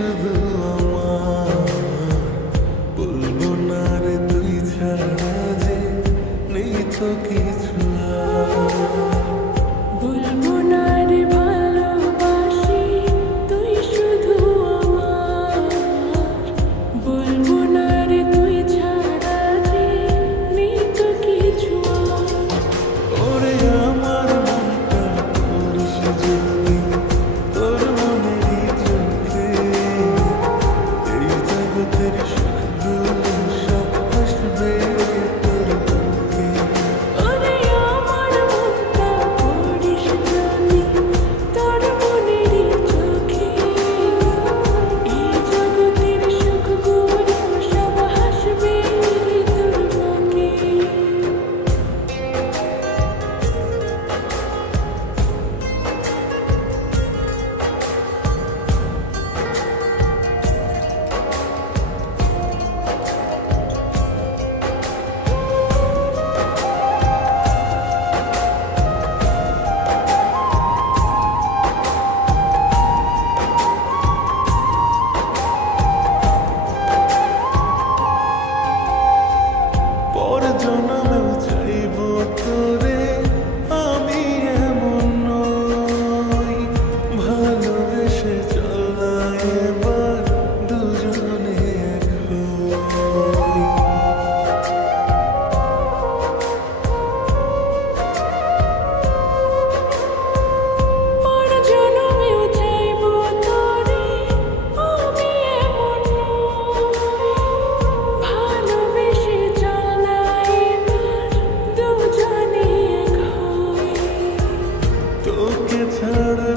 শুধু আমার, বলবো না রে তুই ছাড়া যে নেই তো কিছু আর। বলবো না রে ভালোবাসি তুই শুধু আমার, বলবো না রে তুই ছাড়া যে নেই তো কিছু আর। ওরে আমার মনটা করিস যদি তোর মনেরই চোখে, এই জগতের সুখগুলো সব হাসবে তোর বুকে। ওরে আমার মনটা পড়িস জানি তোর মনেরই চোখে, এই জগতের সুখগুলো সব হাসবে রে তোর বুকে। পর জন্মেও চাইবো তোরে আমি, এমন নই ভালোবেসে চল না এবার দুজনে এক হই। পর জনমেও চাইবো তোরে আমি, এমন ভালোবেসে চল না এবার দুজনে এক হই। তোকে ছাড়া